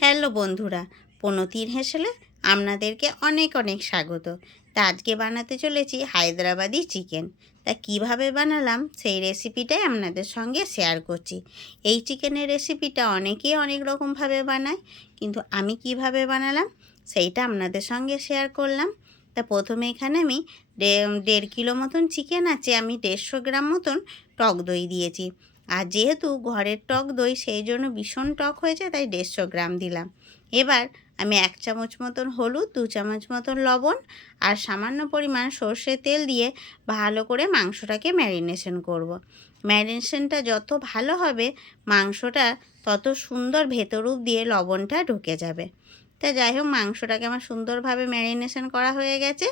Hello বন্ধুরা, প্রণতির হেসেলে আপনাদেরকে অনেক অনেক স্বাগত। তা আজকে বানাতে চলেছি হায়দ্রাবাদি চিকেন। তা কিভাবে বানালাম সেই রেসিপিটাই আপনাদের সঙ্গে শেয়ার করছি। এই চিকেনের রেসিপিটা অনেকেই অনেক রকমভাবে বানায়, কিন্তু আমি কিভাবে বানালাম সেইটা আপনাদের সঙ্গে শেয়ার করলাম। তা প্রথমে এখানে আমি 1.5 কিলো মতন চিকেন আছে, আমি 150 গ্রাম মতন টক দই দিয়েছি। আর যেহেতু ঘরের টক দই সেই জন্য ভীষণ টক হয়েছে, তাই 150 গ্রাম দিলাম। এবার আমি 1 চামচ মতন হলুদ, 2 চামচ মতন লবণ আর সামান্য পরিমাণ সর্ষের তেল দিয়ে ভালো করে মাংসটাকে ম্যারিনেশন করব। ম্যারিনেশনটা যত ভালো হবে মাংসটা তত সুন্দর ভেতর দিয়ে লবণটা ঢুকে যাবে। তা যাই হোক, মাংসটাকে আমার সুন্দরভাবে ম্যারিনেশন করা হয়ে গেছে।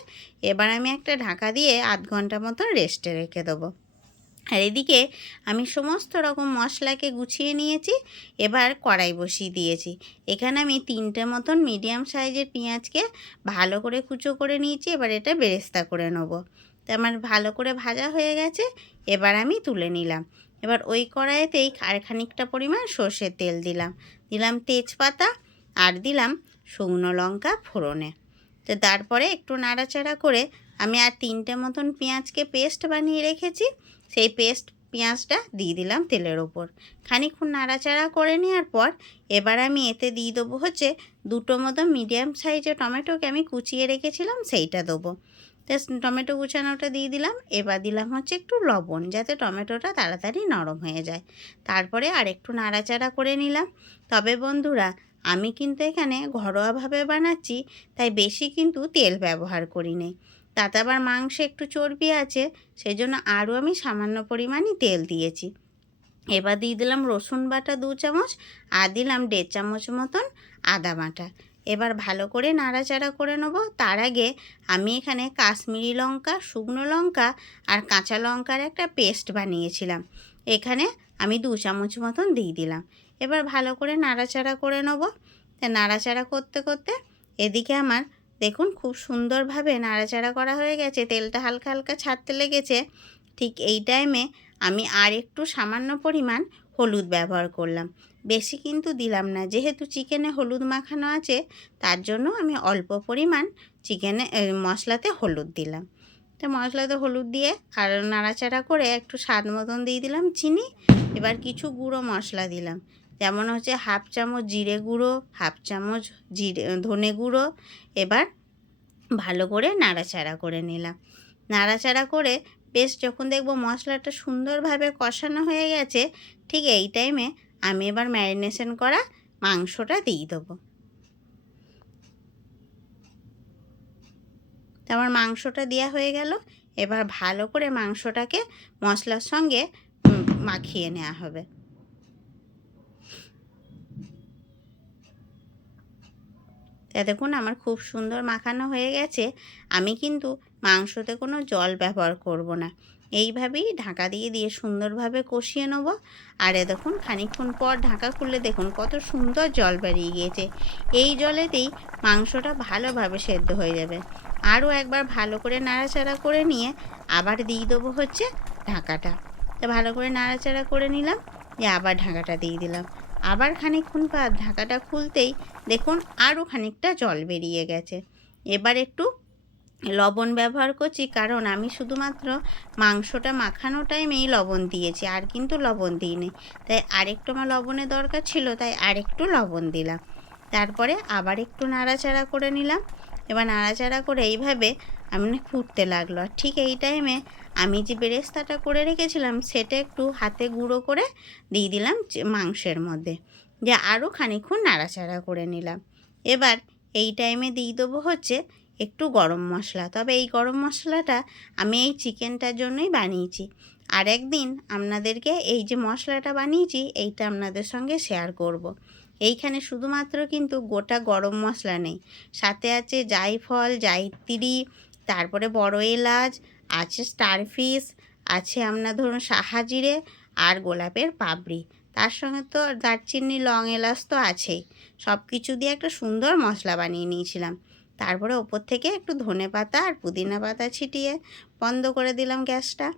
এবার আমি একটা ঢাকা দিয়ে আধ ঘন্টা মতন রেস্টে রেখে দেবো। আর এদিকে আমি সমস্ত রকম মশলাকে গুছিয়ে নিয়েছি। এবার কড়াই বসিয়ে দিয়েছি। এখানে আমি 3টে মতন মিডিয়াম সাইজের পেঁয়াজকে ভালো করে কুচো করে নিয়েছি। এবার এটা বেরেস্তা করে নেব। তো আমার ভালো করে ভাজা হয়ে গেছে, এবার আমি তুলে নিলাম। এবার ওই কড়াইতেই আর খানিকটা পরিমাণ সর্ষের তেল দিলাম, তেজপাতা আর দিলাম শুকনো লঙ্কা ফোড়নে। তো তারপরে একটু নাড়াচাড়া করে আমি আর 3টে মতন পেঁয়াজকে পেস্ট বানিয়ে রেখেছি, সেই পেঁয়াজটা দিয়ে দিলাম তেলের ওপর। খানিকক্ষণ নাড়াচাড়া করে নেওয়ার পর এবার আমি এতে দিয়ে দেবো হচ্ছে 2টো মতো মিডিয়াম সাইজের টমেটোকে আমি কুচিয়ে রেখেছিলাম, সেইটা দেবো। তো টমেটো কুচানোটা দিয়ে দিলাম। এবার দিলাম হচ্ছে একটু লবণ, যাতে টমেটোটা তাড়াতাড়ি নরম হয়ে যায়। তারপরে আর একটু নাড়াচাড়া করে নিলাম। তবে বন্ধুরা, আমি কিন্তু এখানে ঘরোয়াভাবে বানাচ্ছি, তাই বেশি কিন্তু তেল ব্যবহার করিনি। তাতে আবার মাংসে একটু চর্বি আছে, সেই জন্য আরও আমি সামান্য পরিমাণই তেল দিয়েছি। এবার দিয়ে দিলাম রসুন বাটা 2 চামচ আর দিলাম 1.5 চামচ মতন আদা বাটা। এবার ভালো করে নাড়াচাড়া করে নেব। তার আগে আমি এখানে কাশ্মীরি লঙ্কা, শুকনো লঙ্কা আর কাঁচা লঙ্কার একটা পেস্ট বানিয়েছিলাম, এখানে আমি 2 চামচ মতন দিয়ে দিলাম। এবার ভালো করে নাড়াচাড়া করে নেব। নাড়াচাড়া করতে করতে এদিকে আমার দেখুন খুব সুন্দরভাবে নাড়াচাড়া করা হয়ে গেছে, তেলটা হালকা হালকা ছাড়তে লেগেছে। ঠিক এই টাইমে আমি আর একটু সামান্য পরিমাণ হলুদ ব্যবহার করলাম, বেশি কিন্তু দিলাম না। যেহেতু চিকেনে হলুদ মাখানো আছে, তার জন্য আমি অল্প পরিমাণ মশলাতে হলুদ দিলাম। তো মশলাতে হলুদ দিয়ে আর নাড়াচাড়া করে একটু স্বাদ মতন দিয়ে দিলাম চিনি। এবার কিছু গুঁড়ো মশলা দিলাম, যেমন হচ্ছে 1/2 চামচ জিরে গুঁড়ো, 1/2 চামচ ধনে গুঁড়ো। এবার ভালো করে নাড়াচাড়া করে নিলাম। নাড়াচাড়া করে বেশ যখন দেখব মশলাটা সুন্দরভাবে কষানো হয়ে গেছে, ঠিক এই টাইমে আমি এবার ম্যারিনেশন করা মাংসটা দিয়ে দেবো। তো আমার মাংসটা দেওয়া হয়ে গেল। এবার ভালো করে মাংসটাকে মশলার সঙ্গে মাখিয়ে নেওয়া হবে। তা দেখুন আমার খুব সুন্দর মাখানো হয়ে গেছে। আমি কিন্তু মাংসতে কোনো জল ব্যবহার করব না, এইভাবেই ঢাকা দিয়ে দিয়ে সুন্দরভাবে কষিয়ে নেব। আর দেখুন খানিকক্ষণ পর ঢাকা খুললে দেখুন কত সুন্দর জল বেরিয়ে গিয়েছে। এই জলেতেই মাংসটা ভালোভাবে সেদ্ধ হয়ে যাবে। আরও একবার ভালো করে নাড়াচাড়া করে নিয়ে আবার দিয়ে দেবো হচ্ছে ঢাকাটা। তো ভালো করে নাড়াচাড়া করে নিলাম, দিয়ে আবার ঢাকাটা দিয়ে দিলাম। আবার খানিকক্ষণ পর ঢাকাটা খুলতেই দেখুন আরও খানিকটা জল বেরিয়ে গেছে। এবার একটু লবণ ব্যবহার করছি, কারণ আমি শুধুমাত্র মাংসটা মাখানো টাইমেই লবণ দিয়েছি, আর কিন্তু লবণ দিইনি। তাই আরেকটু আমার লবণের দরকার ছিল, তাই আরেকটু লবণ দিলাম। তারপরে আবার একটু নাড়াচাড়া করে নিলাম। এবার নাড়াচাড়া করে এইভাবে আমি ফুটতে লাগলো। আর ঠিক এই টাইমে আমি যে বেরেস্তাটা করে রেখেছিলাম সেটা একটু হাতে গুঁড়ো করে দিয়ে দিলাম মাংসের মধ্যে, যে আরও খানিকক্ষণ নাড়াচাড়া করে নিলাম। এবার এই টাইমে দিয়ে দেবো হচ্ছে একটু গরম মশলা। তবে এই গরম মশলাটা আমি এই চিকেনটার জন্যই বানিয়েছি। আর একদিন আপনাদেরকে এই যে মশলাটা বানিয়েছি এইটা আপনাদের সঙ্গে শেয়ার করব। এইখানে শুধুমাত্র কিন্তু গোটা গরম মশলা নেই, সাথে আছে জায়ফল, জায়িত্রী, তারপরে বড় এলাচ, আছে স্টারফিশ, আছে আপনার ধরুন সাহাজিরে আর গোলাপের পাপড়ি। তার সঙ্গে তো দারচিনি, লং, এলাচ তো আছেই। সব কিছু দিয়ে একটা সুন্দর মশলা বানিয়ে নিয়েছিলাম। তারপরে ওপর থেকে একটু ধনেপাতা আর পুদিনা পাতা ছিটিয়ে বন্ধ করে দিলাম গ্যাসটা।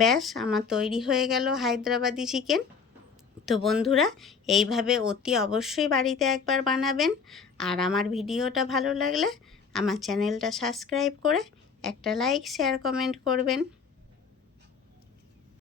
ব্যাস আমার তৈরি হয়ে গেল হায়দ্রাবাদি চিকেন। তো বন্ধুরা, এইভাবে অতি অবশ্যই বাড়িতে একবার বানাবেন। আর আমার ভিডিওটা ভালো লাগলে আমার চ্যানেলটা সাবস্ক্রাইব করে একটা লাইক, শেয়ার, কমেন্ট করবেন।